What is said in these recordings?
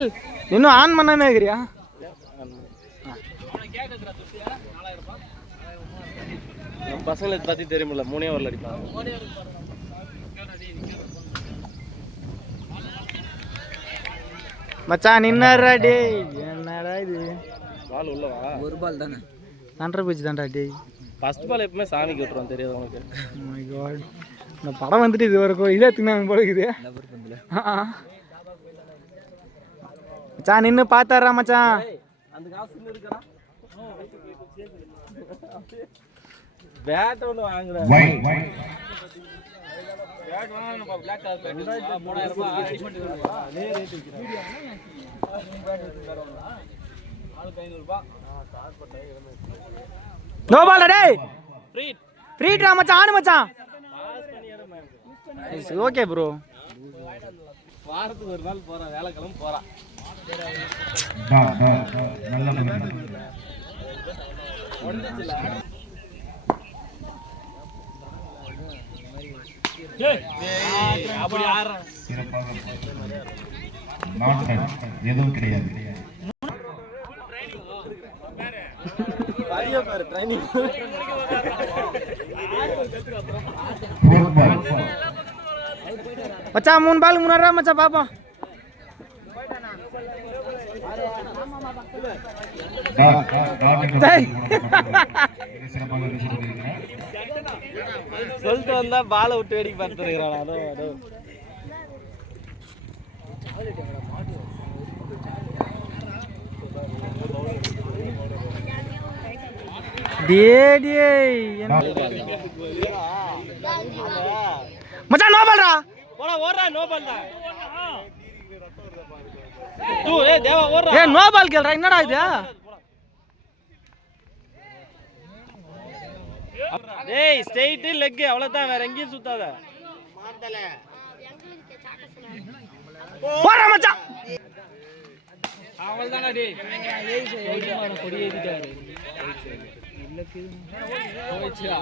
இன்னும் ஆன் பண்ணாமே இருக்கிறியா? பசங்களுக்கு பத்தி தெரியுமில்ல, 3 ஓவரில் அடிப்பாங்க. மச்சான் நின்னாரா டேய்? என்னடா இது? பால் உள்ளவா? ஒரு பால் தானே. 1.5 பிச் தான்டா டேய். ஃபர்ஸ்ட் பால் எப்பவுமே சாமிக்கு விட்டுருவோம், தெரியாது உனக்கு? மை காட், இந்த படம் வந்துட்டு இது வரைக்கும் இதே தின்னாங்க போல இருக்குது. மச்சான் நின்று பார்த்தாரா மச்சான்? அந்த காசு இருக்கா? பேட் ஒன்று வாங்குறா. நோ பால் டேய். ஃப்ரீட்ரா மச்சான், ஆடு மச்சான். Okay bro. வாரத்துக்கு ஒரு நாள் போறான், வேலைக்கிழமை போறான். எதுவும் கிடையாது. மச்சான் 3 பால் 3 ரூபா மச்சான் பாப்போம். சொல்லிட்டு வந்தா பாலை விட்டு வேடிக்கை பார்த்துருக்கிறான். அதோ அதோ மச்சான் நோ பால்டா. போடா, ஓடுறா. நோ பால் தான். ஏய் தேவா ஓடுறா. ஏய் நோ பால் கேளுடா. என்னடா இது? டேய் ஸ்ட்ரைட் லெக் அவ்வளவுதான், வேற எங்கேயும் சுத்தாத. போடா மச்சான். அவ்வளவுதான்டா டேய். கொடி ஏத்திட்டாரு. போய்ச்சா.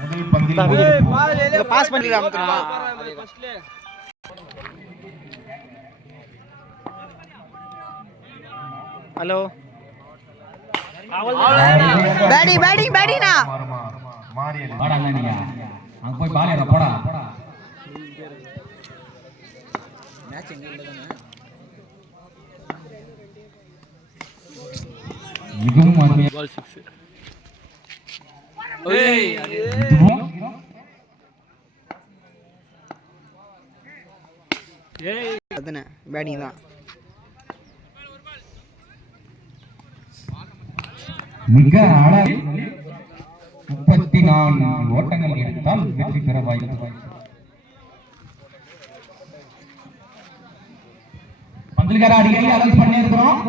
முதல் பந்தில் பாஸ் பண்ணிடலாம் தெரியுமா? ஹலோ பேட்டிங் பேட்டிங் பேட்டிங்னா மாறியது. போடா நீங்க அங்க போய் பால் ஏற போடா. மேட்ச் எங்க இல்லதானே. இதுவும் அருமையா பால் 6. ஏய் இதுவும் ஏய் அதுனே பேட்டிங் தான். மிக அழகு. 34 ஓட்டங்கள் எடுத்தால் வெற்றி பெற வாய்ப்பு. பந்தல்கார அடிக்கடி அலன்ஸ் பண்ணி இருக்கிறோம்.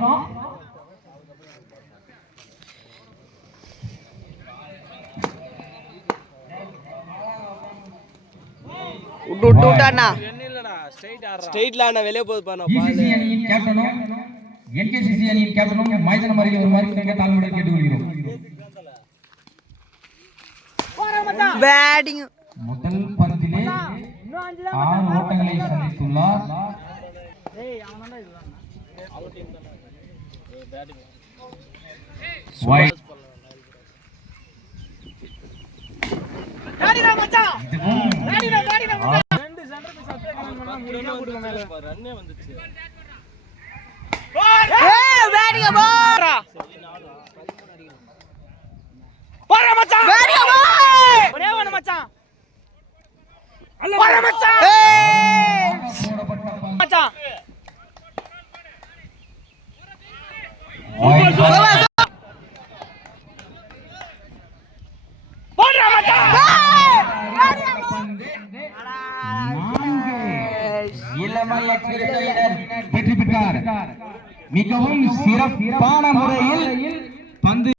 விட்டுட்டானா இல்லடா, ஸ்ட்ரைட்ல ஆனா வெளிய போகுது பாரு. ECC அணியின் கேப்டனும் NKCC அணியின் கேப்டனும் மைதானம் அருகே ஒரு மாதிரி தாழ்மையுடன் கேட்டுக்கொள்கிறோம். பேட்டிங் முதல் பந்திலே 6 ஓட்டங்களை சந்தித்துள்ளார். ரன்னே வந்துச்சு. ஏய் பேட்டிங் போடா. போடா மச்சான். பேட்டிங் போய் ஒரே ஒண்ணு மச்சான். போடா மச்சான். ஏய் மச்சான் போடா மச்சான். இளமை கிரிக்கெட்டர் வெற்றி பெற்றார். மிகவும் சிறப்பான முறையில் பந்து